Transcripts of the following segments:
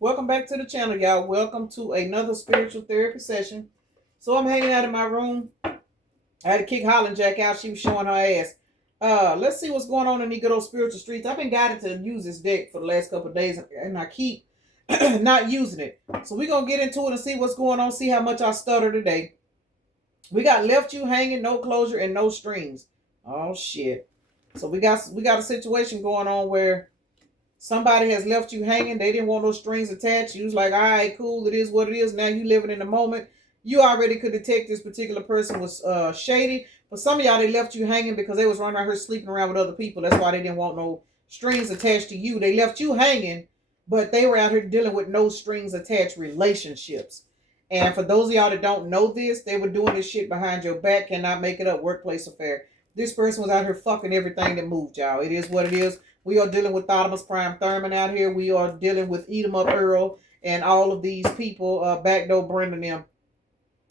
Welcome back to the channel, y'all. Welcome to another spiritual therapy session. So I'm hanging out in my room. I had to kick Holland Jack out. She was showing her ass. Let's see what's going on in these good old spiritual streets. I've been guided to use this deck for the last couple of days, and I keep not using it. So we're gonna get into it and see what's going on. See how much I stutter today. We got left you hanging, no closure, and no strings. Oh shit. So we got a situation going on where somebody has left you hanging. They didn't want those strings attached. You was like, all right, cool. It is what it is. Now you living in the moment. You already could detect this particular person was shady. But some of y'all, they left you hanging because they was running around here sleeping around with other people. That's why they didn't want no strings attached to you. They left you hanging, but they were out here dealing with no strings attached relationships. And for those of y'all that don't know this, they were doing this shit behind your back. Cannot make it up. Workplace affair. This person was out here fucking everything that moved, y'all. It is what it is. We are dealing with Thomas Prime Thurman out here. We are dealing with Eat 'em Up Earl and all of these people, Backdoor Brenda them.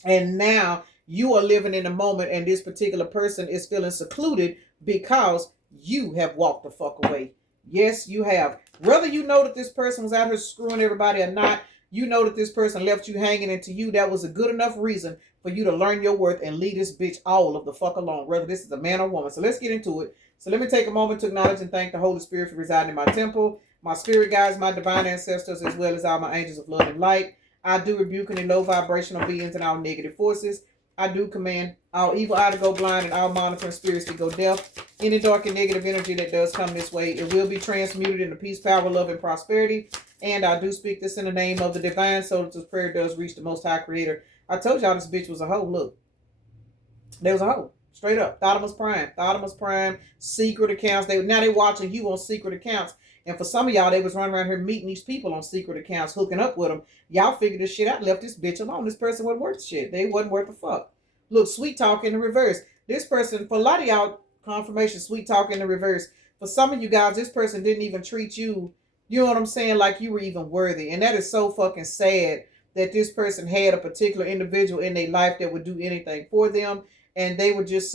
And now you are living in the moment, and this particular person is feeling secluded because you have walked the fuck away. Yes, you have. Whether you know that this person was out here screwing everybody or not, you know that this person left you hanging, and to you, that was a good enough reason for you to learn your worth and leave this bitch all of the fuck alone, whether this is a man or woman. So let's get into it. So let me take a moment to acknowledge and thank the Holy Spirit for residing in my temple, my spirit guides, my divine ancestors, as well as all my angels of love and light. I do rebuke any low vibrational beings and all negative forces. I do command all evil eye to go blind and all monitoring spirits to go deaf. Any dark and negative energy that does come this way, it will be transmuted into peace, power, love, and prosperity. And I do speak this in the name of the divine, so that this prayer does reach the Most High Creator. I told y'all this bitch was a hoe. Look, there was a hoe. Straight up. Thotimus Prime. Thotimus Prime. Secret accounts. Now they watching you on secret accounts. And for some of y'all, they was running around here meeting these people on secret accounts, hooking up with them. Y'all figured this shit out, left this bitch alone. This person wasn't worth shit. They wasn't worth a fuck. Look, sweet talk in the reverse. This person, for a lot of y'all, confirmation, sweet talk in the reverse. For some of you guys, this person didn't even treat you, you know what I'm saying, like you were even worthy. And that is so fucking sad that this person had a particular individual in their life that would do anything for them. And they were just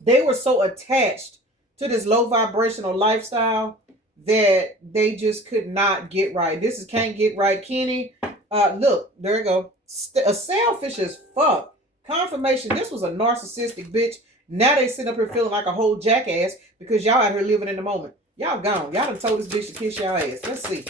they were so attached to this low vibrational lifestyle that they just could not get right. This is Can't Get Right Kenny. Look, there you go. A selfish as fuck. Confirmation, this was a narcissistic bitch. Now they sit up here feeling like a whole jackass because y'all out here living in the moment. Y'all gone. Y'all done told this bitch to kiss y'all ass. Let's see.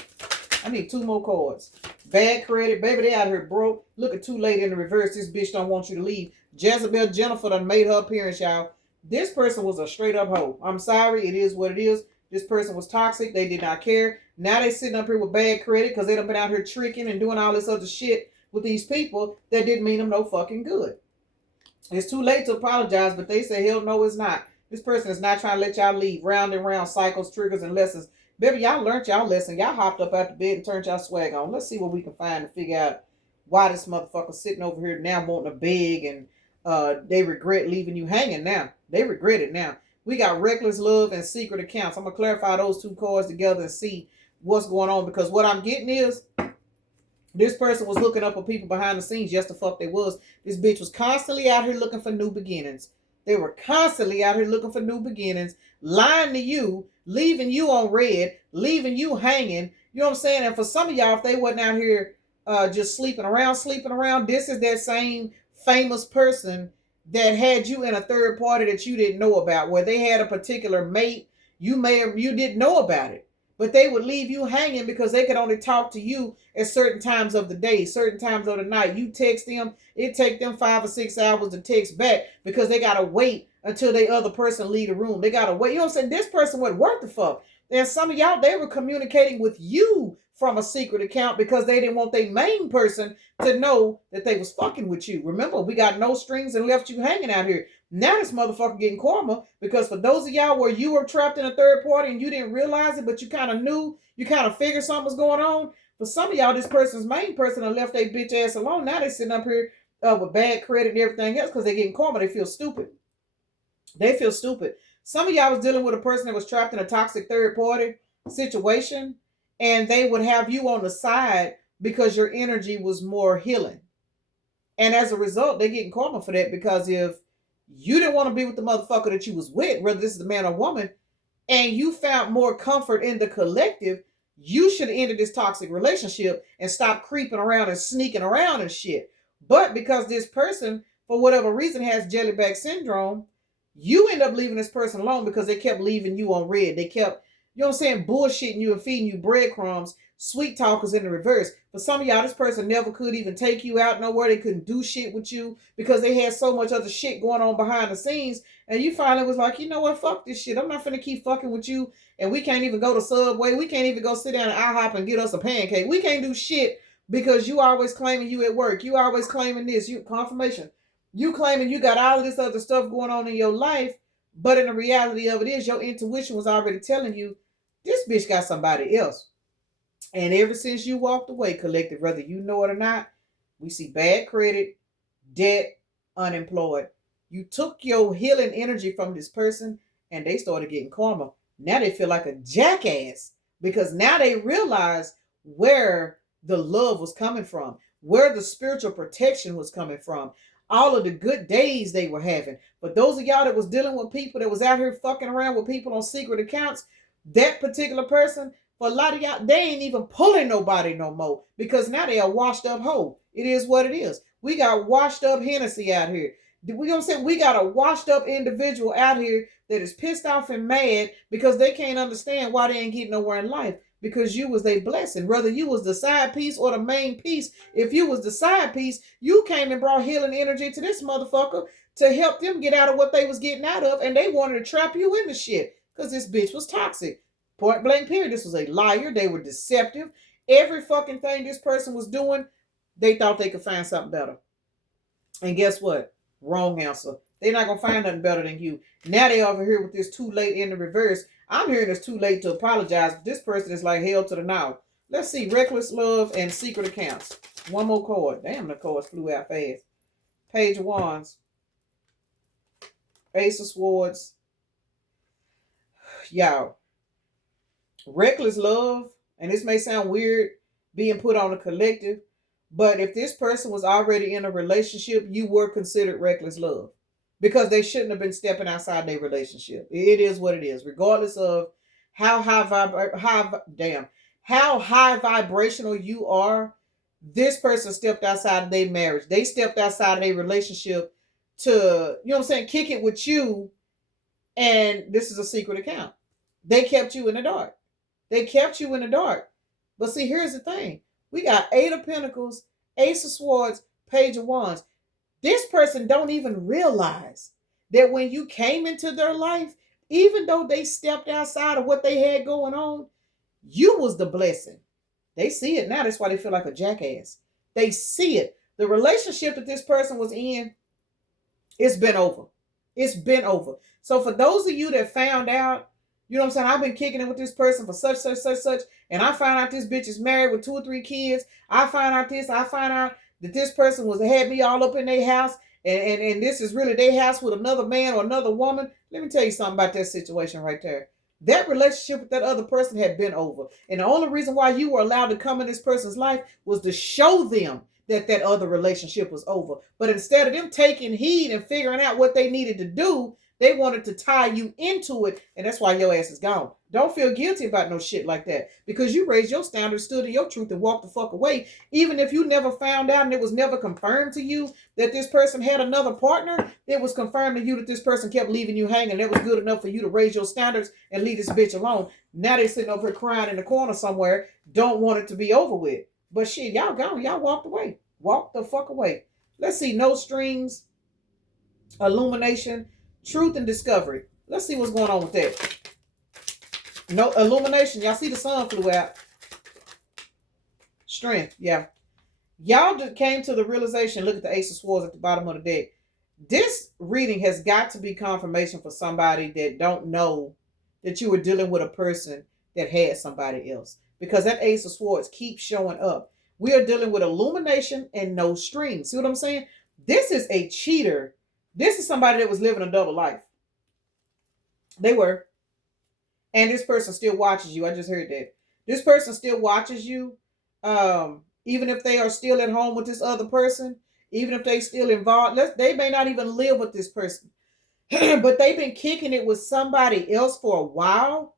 I need 2 more cards. Bad credit. Baby, they out here broke. Look at too late in the reverse. This bitch don't want you to leave. Jezebel Jennifer done made her appearance, y'all. This person was a straight up hoe. I'm sorry. It is what it is. This person was toxic. They did not care. Now they sitting up here with bad credit because they done been out here tricking and doing all this other shit with these people that didn't mean them no fucking good. It's too late to apologize, but they say, hell no, it's not. This person is not trying to let y'all leave. Round and round cycles, triggers, and lessons. Baby, y'all learned y'all lesson. Y'all hopped up out the bed and turned y'all swag on. Let's see what we can find to figure out why this motherfucker's sitting over here now wanting to beg, and they regret leaving you hanging now. They regret it now. We got reckless love and secret accounts. I'm going to clarify those 2 cards together and see what's going on, because what I'm getting is this person was looking up for people behind the scenes. Yes, the fuck they was. This bitch was constantly out here looking for new beginnings. They were constantly out here looking for new beginnings, lying to you, leaving you on red, leaving you hanging. You know what I'm saying? And for some of y'all, if they wasn't out here just sleeping around, this is that same famous person that had you in a third party that you didn't know about, where they had a particular mate. You didn't know about it, but they would leave you hanging because they could only talk to you at certain times of the day, certain times of the night. You text them, it take them 5 or 6 hours to text back because they gotta wait until the other person leave the room. They gotta wait. You know what I'm saying? This person wasn't worth the fuck. And some of y'all, they were communicating with you from a secret account because they didn't want their main person to know that they was fucking with you. Remember, we got no strings and left you hanging out here. Now this motherfucker getting karma, because for those of y'all where you were trapped in a third party and you didn't realize it, but you kind of knew, you kind of figured something was going on. For some of y'all, this person's main person have left their bitch ass alone. Now they sitting up here with bad credit and everything else because they getting karma. They feel stupid. They feel stupid. Some of y'all was dealing with a person that was trapped in a toxic third party situation, and they would have you on the side because your energy was more healing. And as a result, they're getting karma for that, because if you didn't want to be with the motherfucker that you was with, whether this is a man or woman, and you found more comfort in the collective, You should have ended this toxic relationship and stop creeping around and sneaking around and shit. But because this person, for whatever reason, has jellyback syndrome, you end up leaving this person alone because they kept leaving you on red. They kept, you know what I'm saying, bullshitting you and feeding you breadcrumbs, sweet talkers in the reverse. For some of y'all, this person never could even take you out nowhere. They couldn't do shit with you because they had so much other shit going on behind the scenes. And you finally was like, you know what, fuck this shit. I'm not finna keep fucking with you. And we can't even go to Subway. We can't even go sit down at IHOP and get us a pancake. We can't do shit because you always claiming you at work. You always claiming this. You confirmation. You claiming you got all of this other stuff going on in your life, but in the reality of it is your intuition was already telling you this bitch got somebody else. And ever since you walked away, collective, whether you know it or not, we see bad credit, debt, unemployed. You took your healing energy from this person and they started getting karma. Now they feel like a jackass because now they realize where the love was coming from, where the spiritual protection was coming from, all of the good days they were having. But those of y'all that was dealing with people that was out here fucking around with people on secret accounts, that particular person, for a lot of y'all, they ain't even pulling nobody no more because now they are washed up whole. It is what it is. We got washed up Hennessy out here. We gonna say we got a washed up individual out here that is pissed off and mad because they can't understand why they ain't getting nowhere in life because you was their blessing. Whether you was the side piece or the main piece, if you was the side piece, you came and brought healing energy to this motherfucker to help them get out of what they was getting out of, and they wanted to trap you into shit because this bitch was toxic. Point blank period. This was a liar. They were deceptive. Every fucking thing this person was doing, they thought they could find something better. And guess what? Wrong answer. They're not gonna find nothing better than you. Now they over here with this too late in the reverse. I'm hearing it's too late to apologize, but this person is like hell to the now. Let's see. Reckless love and secret accounts. One more card. Damn, the cards flew out fast. Page of Wands. Ace of Swords. Y'all. Reckless love, and this may sound weird being put on a collective, but if this person was already in a relationship, you were considered reckless love because they shouldn't have been stepping outside their relationship. It is what it is, regardless of how how high vibrational you are. This person stepped outside of their marriage. They stepped outside of their relationship to, you know what I'm saying, kick it with you, and this is a secret account. They kept you in the dark. They kept you in the dark. But see, here's the thing. We got Eight of Pentacles, Ace of Swords, Page of Wands. This person don't even realize that when you came into their life, even though they stepped outside of what they had going on, you was the blessing. They see it now. That's why they feel like a jackass. They see it. The relationship that this person was in, it's been over. It's been over. So for those of you that found out, you know what I'm saying, I've been kicking it with this person for such, and I find out this bitch is married with 2 or 3 kids. I find out that this person had me all up in their house, and this is really their house with another man or another woman. Let me tell you something about that situation right there. That relationship with that other person had been over. And the only reason why you were allowed to come in this person's life was to show them that that other relationship was over. But instead of them taking heed and figuring out what they needed to do, they wanted to tie you into it, and that's why your ass is gone. Don't feel guilty about no shit like that because you raised your standards, stood in your truth, and walked the fuck away. Even if you never found out and it was never confirmed to you that this person had another partner, it was confirmed to you that this person kept leaving you hanging. That was good enough for you to raise your standards and leave this bitch alone. Now they sitting over here crying in the corner somewhere, don't want it to be over with. But shit, y'all gone. Y'all walked away. Walk the fuck away. Let's see. No strings, illumination, truth and discovery. Let's see what's going on with that. No illumination. Y'all see the sun flew out. Strength. Yeah. Y'all just came to the realization. Look at the Ace of Swords at the bottom of the deck. This reading has got to be confirmation for somebody that don't know that you were dealing with a person that had somebody else. Because that Ace of Swords keeps showing up. We are dealing with illumination and no strings. See what I'm saying? This is a cheater. This is somebody that was living a double life. They were. And this person still watches you. I just heard that. This person still watches you. Even if they are still at home with this other person. Even if they still involved. They may not even live with this person. But they've been kicking it with somebody else for a while.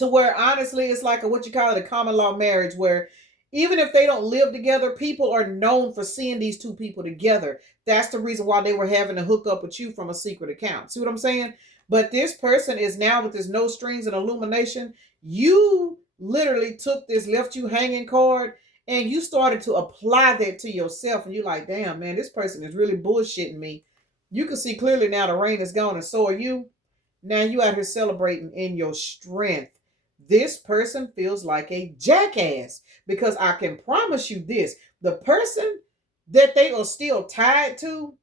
to where honestly it's like a, what you call it, a common law marriage, where even if they don't live together, people are known for seeing these two people together. That's the reason why they were having to hook up with you from a secret account. See what I'm saying? But this person is now with this no strings and illumination. You literally took this left you hanging card and you started to apply that to yourself. And you're like, damn, man, this person is really bullshitting me. You can see clearly now the rain is gone, and so are you. Now you out here celebrating in your strength. This person feels like a jackass, because I can promise you this, the person that they are still tied to,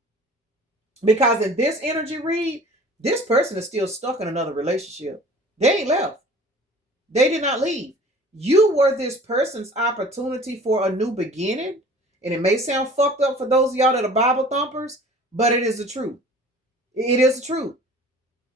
because in this energy read, this person is still stuck in another relationship. They ain't left. They did not leave. You were this person's opportunity for a new beginning. And it may sound fucked up for those of y'all that are Bible thumpers, but it is the truth. It is the truth.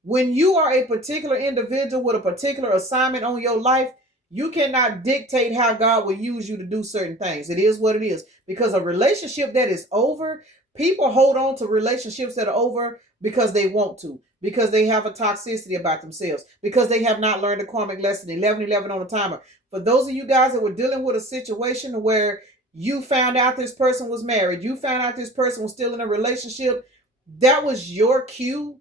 When you are a particular individual with a particular assignment on your life, you cannot dictate how God will use you to do certain things. It is what it is. Because a relationship that is over, people hold on to relationships that are over because they want to, because they have a toxicity about themselves, because they have not learned the karmic lesson 11:11 on the timer. For those of you guys that were dealing with a situation where you found out this person was married, you found out this person was still in a relationship, that was your cue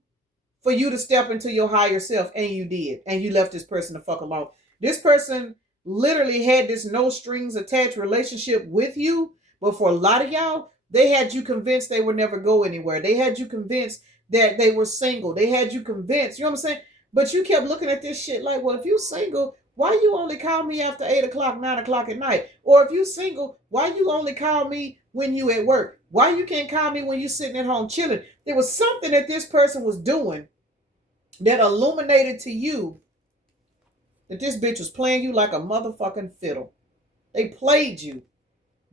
for you to step into your higher self, and you did, and you left this person the fuck alone. This person literally had this no strings attached relationship with you, but for a lot of y'all, they had you convinced they would never go anywhere. They had you convinced that they were single. They had you convinced, you know what I'm saying? But you kept looking at this shit like, well, if you single, why you only call me after 8 o'clock, 9 o'clock at night? Or if you single, why you only call me when you at work? Why you can't call me when you sitting at home chilling? There was something that this person was doing that illuminated to you that this bitch was playing you like a motherfucking fiddle. They played you.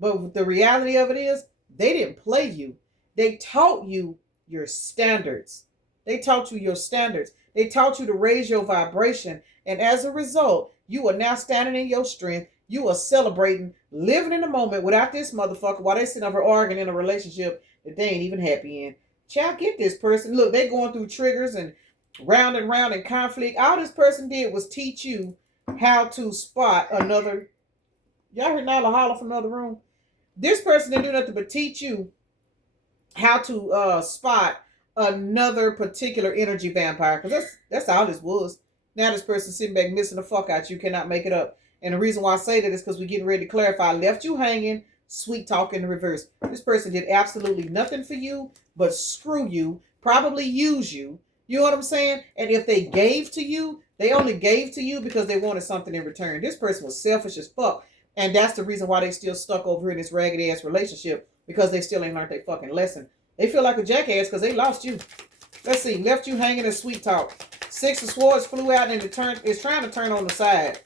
But the reality of it is, they didn't play you. They taught you your standards. They taught you your standards. They taught you to raise your vibration. And as a result, you are now standing in your strength. You are celebrating, living in the moment without this motherfucker while they sitting over arguing in a relationship that they ain't even happy in. Child, get this person. Look, they going through triggers and round in conflict. All this person did was teach you how to spot another. Y'all heard Nyla holler from another room? This person didn't do nothing but teach you how to spot another particular energy vampire. Because that's all this was. Now this person sitting back missing the fuck out. You cannot make it up. And the reason why I say that is because we're getting ready to clarify. Left you hanging, sweet talk in the reverse. This person did absolutely nothing for you but screw you, probably use you. You know what I'm saying? And if they gave to you, they only gave to you because they wanted something in return. This person was selfish as fuck. And that's the reason why they still stuck over here in this raggedy ass relationship, because they still ain't learned their fucking lesson. They feel like a jackass because they lost you. Let's see. Left you hanging in sweet talk. 6 of Swords flew out and it's trying to turn on the side.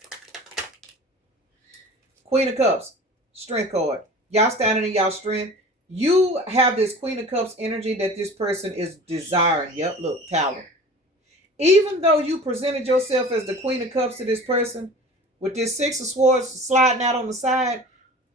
Queen of Cups. Strength card. Y'all standing in y'all strength. You have this Queen of Cups energy that this person is desiring. Yep, look, Tower. Even though you presented yourself as the Queen of Cups to this person, with this 6 of Swords sliding out on the side,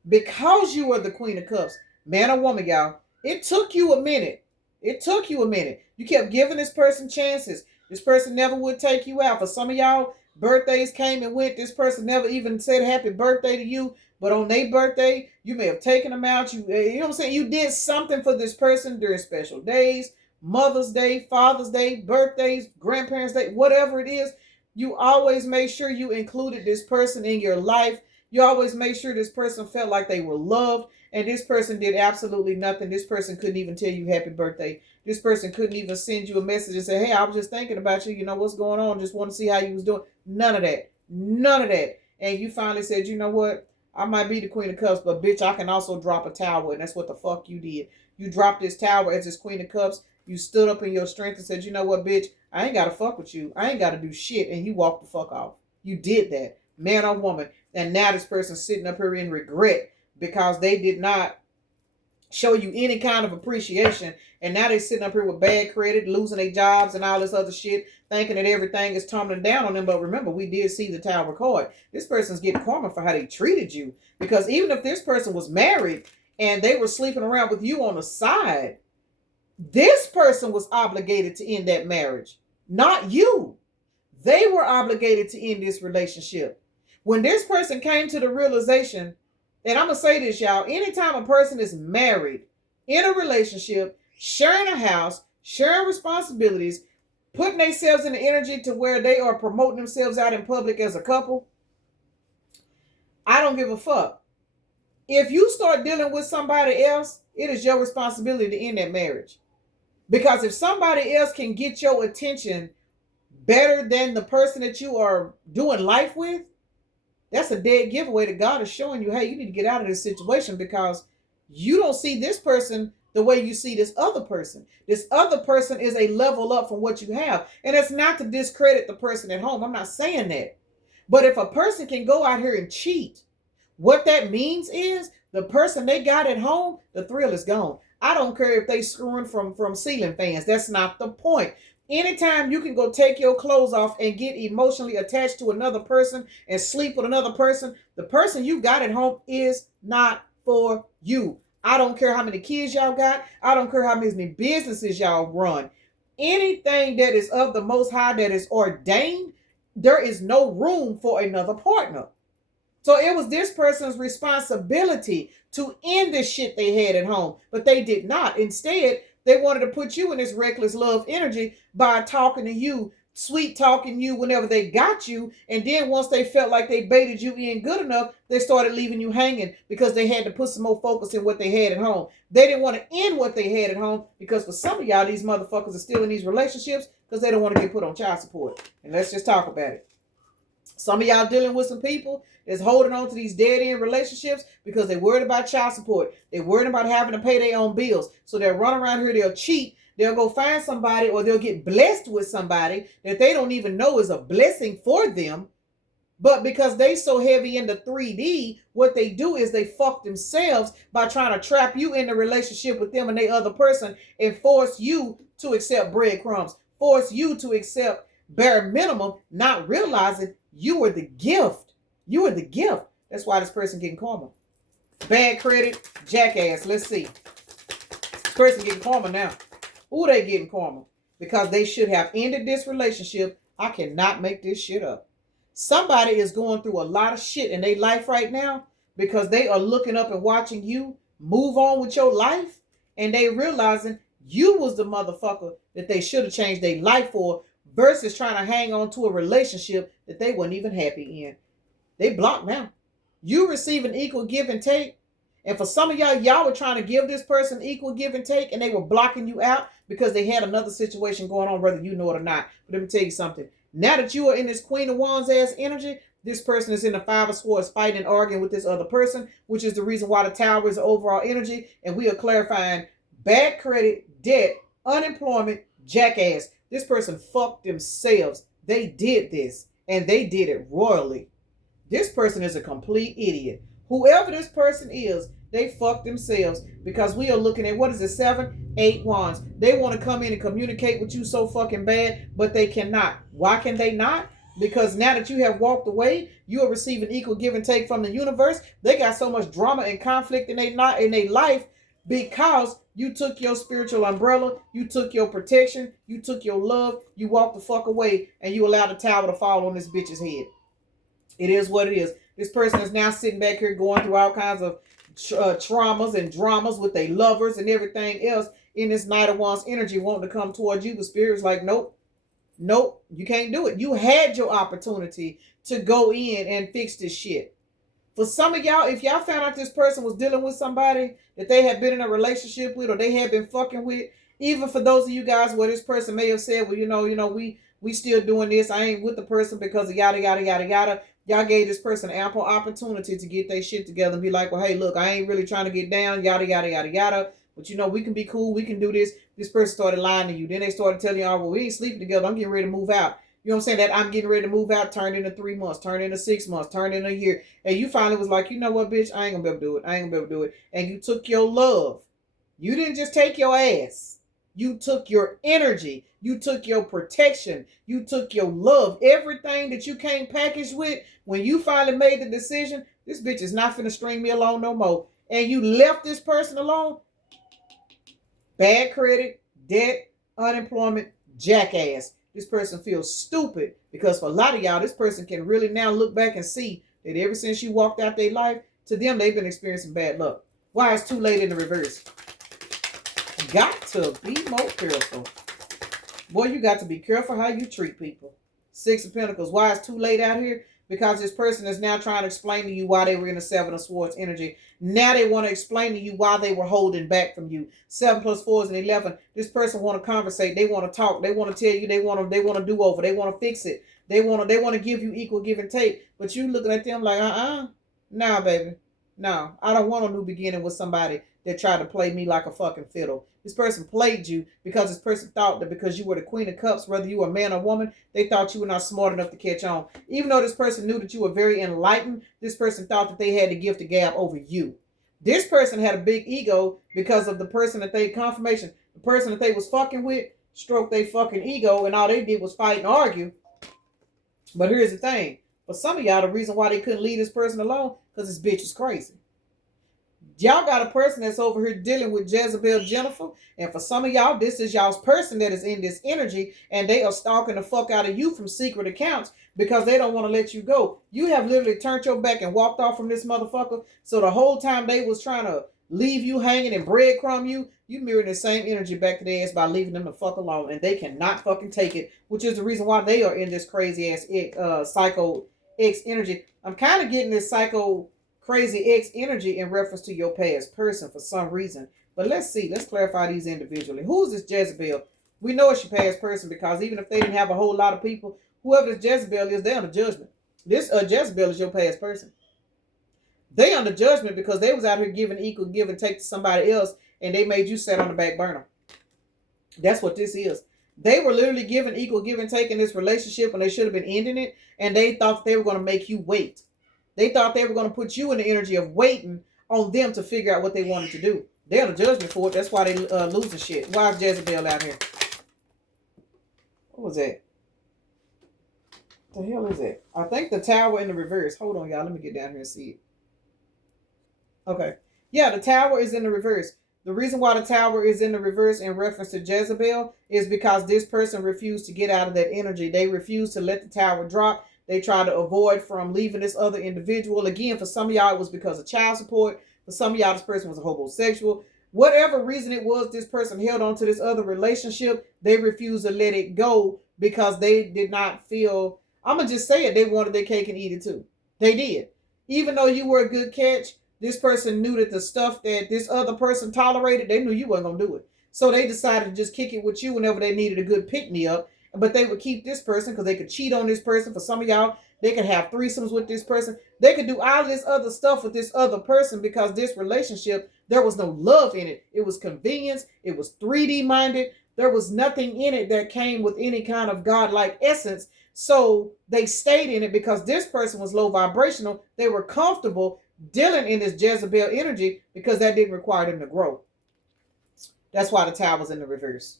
because you were the Queen of Cups, man or woman, y'all, it took you a minute. It took you a minute. You kept giving this person chances. This person never would take you out. For some of y'all, birthdays came and went. This person never even said happy birthday to you. But on their birthday, you may have taken them out. You know what I'm saying? You did something for this person during special days, Mother's Day, Father's Day, birthdays, Grandparents' Day, whatever it is. You always made sure you included this person in your life. You always made sure this person felt like they were loved. And this person did absolutely nothing. This person couldn't even tell you happy birthday. This person couldn't even send you a message and say, hey, I was just thinking about you. You know, what's going on? Just want to see how you was doing. None of that. None of that. And you finally said, you know what? I might be the Queen of Cups, but bitch, I can also drop a tower. And that's what the fuck you did. You dropped this tower as this Queen of Cups. You stood up in your strength and said, you know what, bitch? I ain't got to fuck with you. I ain't got to do shit. And you walked the fuck off. You did that. Man or woman. And now this person's sitting up here in regret because they did not show you any kind of appreciation. And now they're sitting up here with bad credit, losing their jobs and all this other shit, thinking that everything is tumbling down on them. But remember, we did see the Tower card. This person's getting karma for how they treated you. Because even if this person was married and they were sleeping around with you on the side, this person was obligated to end that marriage, not you. They were obligated to end this relationship. When this person came to the realization, and I'm going to say this, y'all, anytime a person is married, in a relationship, sharing a house, sharing responsibilities, putting themselves in the energy to where they are promoting themselves out in public as a couple, I don't give a fuck. If you start dealing with somebody else, it is your responsibility to end that marriage. Because if somebody else can get your attention better than the person that you are doing life with, that's a dead giveaway that God is showing you, hey, you need to get out of this situation because you don't see this person the way you see this other person. This other person is a level up from what you have. And it's not to discredit the person at home. I'm not saying that. But if a person can go out here and cheat, what that means is the person they got at home, the thrill is gone. I don't care if they screwing from ceiling fans. That's not the point. Anytime you can go take your clothes off and get emotionally attached to another person and sleep with another person, the person you got at home is not for you. I don't care how many kids y'all got. I don't care how many businesses y'all run. Anything that is of the Most High that is ordained, there is no room for another partner. So it was this person's responsibility to end the shit they had at home, but they did not. Instead, they wanted to put you in this reckless love energy by talking to you, sweet talking you whenever they got you. And then once they felt like they baited you in good enough, they started leaving you hanging because they had to put some more focus in what they had at home. They didn't want to end what they had at home because for some of y'all, these motherfuckers are still in these relationships because they don't want to get put on child support. And let's just talk about it. Some of y'all dealing with some people that's holding on to these dead-end relationships because they're worried about child support. They're worried about having to pay their own bills. So they'll run around here, they'll cheat, they'll go find somebody, or they'll get blessed with somebody that they don't even know is a blessing for them. But because they so heavy into 3D, what they do is they fuck themselves by trying to trap you in a relationship with them and the other person and force you to accept breadcrumbs, force you to accept bare minimum, not realizing you were the gift. You were the gift. That's why this person getting karma. Bad credit, jackass. Let's see. This person getting karma now. Who they getting karma? Because they should have ended this relationship. I cannot make this shit up. Somebody is going through a lot of shit in their life right now because they are looking up and watching you move on with your life, and they realizing you was the motherfucker that they should have changed their life for versus trying to hang on to a relationship that they weren't even happy in. They blocked now. You receive an equal give and take. And for some of y'all were trying to give this person equal give and take, and they were blocking you out because they had another situation going on, whether you know it or not. But let me tell you something. Now that you are in this Queen of Wands ass energy, this person is in the Five of Swords fighting and arguing with this other person, which is the reason why the Tower is the overall energy. And we are clarifying bad credit, debt, unemployment, jackass. This person fucked themselves. They did this, and they did it royally. This person is a complete idiot. Whoever this person is, they fucked themselves because we are looking at, what is it, 7, 8 wands. They want to come in and communicate with you so fucking bad, but they cannot. Why can they not? Because now that you have walked away, you are receiving equal give and take from the universe. They got so much drama and conflict in their life because you took your spiritual umbrella, you took your protection, you took your love, you walked the fuck away, and you allowed the tower to fall on this bitch's head. It is what it is. This person is now sitting back here going through all kinds of traumas and dramas with their lovers and everything else in this Knight of Wands energy wanting to come towards you. The Spirit's like, nope, you can't do it. You had your opportunity to go in and fix this shit. For some of y'all, if y'all found out this person was dealing with somebody that they had been in a relationship with or they had been fucking with, even for those of you guys where this person may have said, well, we still doing this. I ain't with the person because of yada, yada, yada, yada. Y'all gave this person ample opportunity to get their shit together and be like, well, hey, look, I ain't really trying to get down, yada, yada, yada, yada. But, we can be cool. We can do this. This person started lying to you. Then they started telling y'all, well, we ain't sleeping together. I'm getting ready to move out. You know what I'm saying? That I'm getting ready to move out turned into 3 months, turned into 6 months, turned into a year. And you finally was like, you know what, bitch? I ain't going to be able to do it. I ain't going to be able to do it. And you took your love. You didn't just take your ass. You took your energy. You took your protection. You took your love. Everything that you came packaged with, when you finally made the decision, this bitch is not finna string me along no more. And you left this person alone. Bad credit, debt, unemployment, jackass. this person feels stupid, because for a lot of y'all, this person can really now look back and see that ever since you walked out their life, to them, they've been experiencing bad luck. Why is too late in the reverse? Got to be more careful. Boy, you got to be careful how you treat people. Six of Pentacles. Why is too late out here? Because this person is now trying to explain to you why they were in the Seven of Swords energy. Now they want to explain to you why they were holding back from you. 7 plus 4 is an 11. This person want to conversate. They want to talk. They want to tell you they want to do over. They want to fix it. They want to give you equal give and take. But you looking at them like, nah, baby. No, I don't want a new beginning with somebody that tried to play me like a fucking fiddle. This person played you because this person thought that because you were the Queen of Cups, whether you were a man or woman, they thought you were not smart enough to catch on. Even though this person knew that you were very enlightened, this person thought that they had the gift of gab over you. This person had a big ego because of the person that they, confirmation, the person that they was fucking with, stroked their fucking ego, and all they did was fight and argue. But here's the thing. For some of y'all, the reason why they couldn't leave this person alone, because this bitch is crazy. Y'all got a person that's over here dealing with Jezebel Jennifer. And for some of y'all, this is y'all's person that is in this energy. And they are stalking the fuck out of you from secret accounts because they don't want to let you go. You have literally turned your back and walked off from this motherfucker. So the whole time they was trying to leave you hanging and breadcrumb you, you mirrored the same energy back to their ass by leaving them the fuck alone. And they cannot fucking take it, which is the reason why they are in this crazy ass psycho X energy. I'm kind of getting this psycho crazy X energy in reference to your past person for some reason. But let's see. Let's clarify these individually. Who's this Jezebel? We know it's your past person because even if they didn't have a whole lot of people, whoever this Jezebel is, they're under judgment. This Jezebel is your past person. They under judgment because they was out here giving equal give and take to somebody else and they made you sit on the back burner. That's what this is. They were literally giving equal give and take in this relationship when they should have been ending it, and they thought they were going to make you wait. They thought they were going to put you in the energy of waiting on them to figure out what they wanted to do. They're the judgment for it. That's why they losing shit. Why is Jezebel out here? What was that? What the hell is that? I think the Tower in the reverse. Hold on, y'all. Let me get down here and see it. Okay. Yeah, the Tower is in the reverse. The reason why the Tower is in the reverse in reference to Jezebel is because this person refused to get out of that energy. They refused to let the Tower drop. They tried to avoid from leaving this other individual. Again, for some of y'all, it was because of child support. For some of y'all, this person was a homosexual. Whatever reason it was, this person held on to this other relationship. They refused to let it go because they did not feel, I'm going to just say it, they wanted their cake and eat it too. They did. Even though you were a good catch, this person knew that the stuff that this other person tolerated, they knew you weren't going to do it. So they decided to just kick it with you whenever they needed a good pick-me-up. But they would keep this person because they could cheat on this person. For some of y'all, they could have threesomes with this person. They could do all this other stuff with this other person because this relationship, there was no love in it. It was convenience. It was 3D minded. There was nothing in it that came with any kind of godlike essence. So they stayed in it because this person was low vibrational. They were comfortable dealing in this Jezebel energy because that didn't require them to grow. That's why the Tower was in the reverse.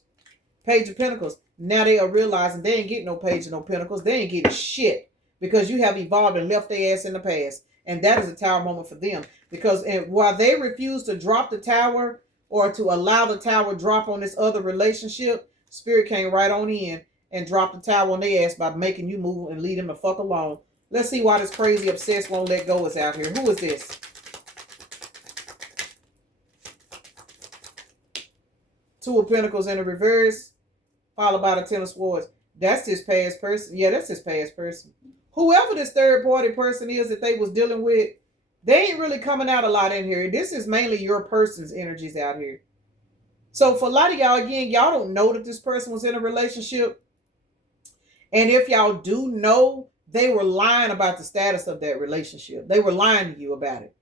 Page of Pentacles. Now they are realizing they ain't getting no Page of no Pentacles. They ain't getting shit because you have evolved and left their ass in the past. And that is a Tower moment for them. Because while they refuse to drop the Tower or to allow the Tower drop on this other relationship, Spirit came right on in and dropped the Tower on their ass by making you move and leave them the fuck alone. Let's see why this crazy obsessed won't let go is out here. Who is this? Two of Pentacles in the reverse, followed by the Ten of Swords. That's his past person. Yeah, that's his past person. Whoever this third party person is that they was dealing with, they ain't really coming out a lot in here. This is mainly your person's energies out here. So for a lot of y'all, again, y'all don't know that this person was in a relationship. And if y'all do know, they were lying about the status of that relationship. They were lying to you about it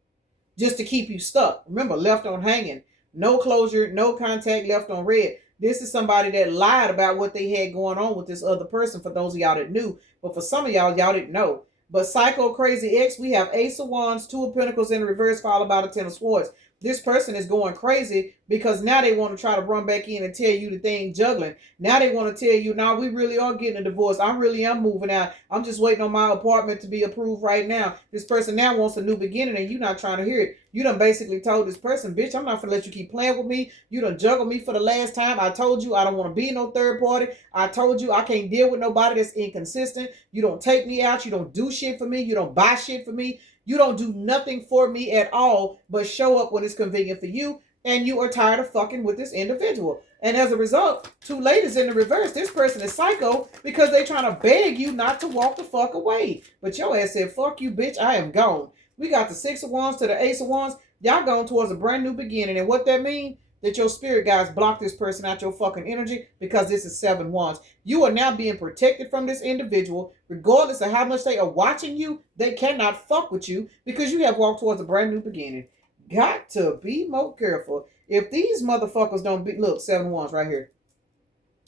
just to keep you stuck. Remember, left on hanging. No closure, no contact, left on red. This is somebody that lied about what they had going on with this other person for those of y'all that knew. But for some of y'all didn't know. But Psycho Crazy X, we have Ace of Wands, Two of Pentacles in reverse, followed by the Ten of Swords. this person is going crazy because now they want to try to run back in and tell you the thing juggling. Now they want to tell you, now we really are getting a divorce. I really am moving out. I'm just waiting on my apartment to be approved right now. This person now wants a new beginning and you're not trying to hear it. You done basically told this person, bitch, I'm not going to let you keep playing with me. You done juggled me for the last time. I told you I don't want to be no third party. I told you I can't deal with nobody that's inconsistent. You don't take me out. You don't do shit for me. You don't buy shit for me. You don't do nothing for me at all but show up when it's convenient for you, and you are tired of fucking with this individual. And as a result, two ladies in the reverse, this person is psycho because they trying to beg you not to walk the fuck away. But your ass said, fuck you, bitch, I am gone. We got the 6 of Wands to the Ace of Wands. Y'all going towards a brand new beginning. And what that means, that your spirit guys block this person out your fucking energy because this is 7 Wands. You are now being protected from this individual. Regardless of how much they are watching you, they cannot fuck with you because you have walked towards a brand new beginning. Got to be more careful. If these motherfuckers don't be, look, 7 Wands right here.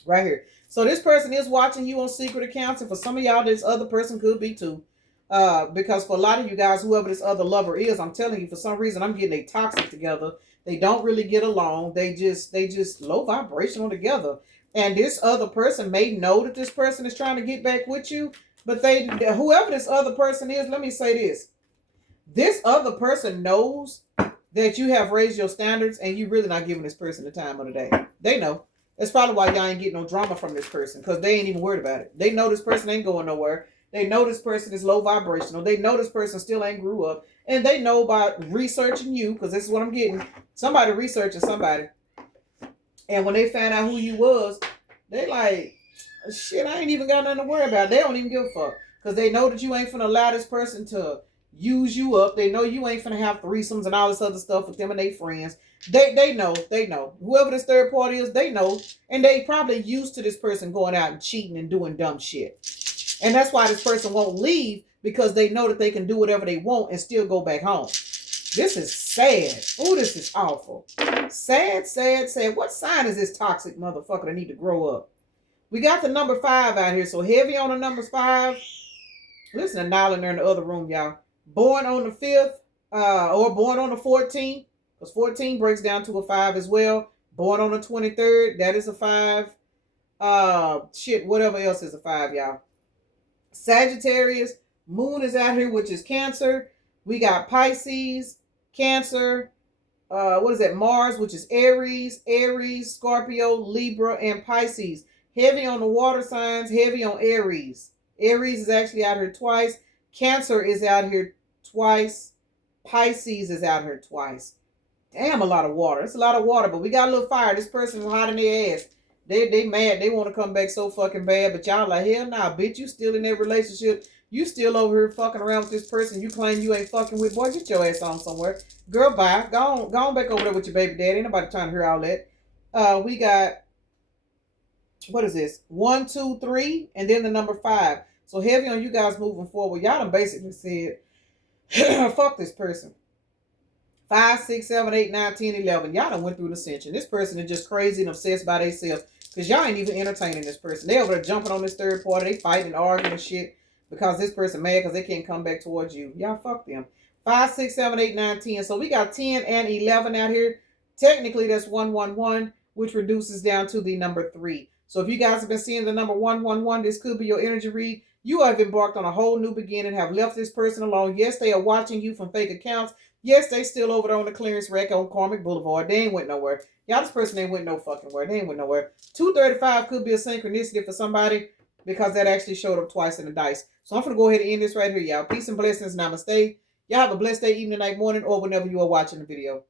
Right here. So this person is watching you on secret accounts, and for some of y'all, this other person could be too. Because for a lot of you guys, whoever this other lover is, I'm telling you, for some reason, I'm getting they toxic together. They don't really get along. They just low vibrational together. And this other person may know that this person is trying to get back with you, but whoever this other person is, let me say this. This other person knows that you have raised your standards and you really not giving this person the time of the day. They know. That's probably why y'all ain't getting no drama from this person, because they ain't even worried about it. They know this person ain't going nowhere. They know this person is low vibrational. They know this person still ain't grew up. And they know about researching you, because this is what I'm getting. Somebody researching somebody. And when they found out who you was, they like, shit, I ain't even got nothing to worry about. They don't even give a fuck. Because they know that you ain't finna allow this person to use you up. They know you ain't finna have threesomes and all this other stuff with them and their friends. They know. Whoever this third party is, they know. And they probably used to this person going out and cheating and doing dumb shit. And that's why this person won't leave, because they know that they can do whatever they want and still go back home. This is sad. Oh, this is awful. Sad. What sign is this toxic motherfucker that need to grow up? We got the number 5 out here, so heavy on the numbers 5. Listen to Nile in there in the other room, y'all. Born on the 5th, or born on the 14th, because 14 breaks down to a 5 as well. Born on the 23rd, that is a 5. Whatever else is a 5, y'all. Sagittarius, moon is out here, which is Cancer. We got Pisces, Cancer, what is that? Mars, which is Aries, Scorpio, Libra, and Pisces. Heavy on the water signs, heavy on Aries. Aries is actually out here twice. Cancer is out here twice. Pisces is out here twice. Damn, a lot of water. It's a lot of water, but we got a little fire. This person is hot in their ass. They mad. They want to come back so fucking bad, but y'all like, hell nah, bitch. You still in that relationship. You still over here fucking around with this person you claim you ain't fucking with. Boy, get your ass on somewhere. Girl, bye. Go on back over there with your baby daddy. Ain't nobody trying to hear all that. We got, what is this? 1, 2, 3, and then the number 5. So heavy on you guys moving forward. Y'all done basically said, fuck this person. 5, 6, 7, 8, 9, 10, 11. Y'all done went through the ascension. This person is just crazy and obsessed by themselves. Because y'all ain't even entertaining this person. They over there jumping on this third party. They fighting and arguing and shit. Because this person mad because they can't come back towards you. Y'all fuck them. 5, 6, 7, 8, 9, 10. So we got 10 and 11 out here. Technically, that's 111, which reduces down to the number 3. So if you guys have been seeing the number 111, this could be your energy read. You have embarked on a whole new beginning, have left this person alone. Yes, they are watching you from fake accounts. Yes, they still over there on the clearance rack on Karmic Boulevard. They ain't went nowhere. Y'all, this person ain't went no fucking where. They ain't went nowhere. 235 could be a synchronicity for somebody, because that actually showed up twice in the dice. So I'm going to go ahead and end this right here, y'all. Peace and blessings. Namaste. Y'all have a blessed day, evening, night, morning, or whenever you are watching the video.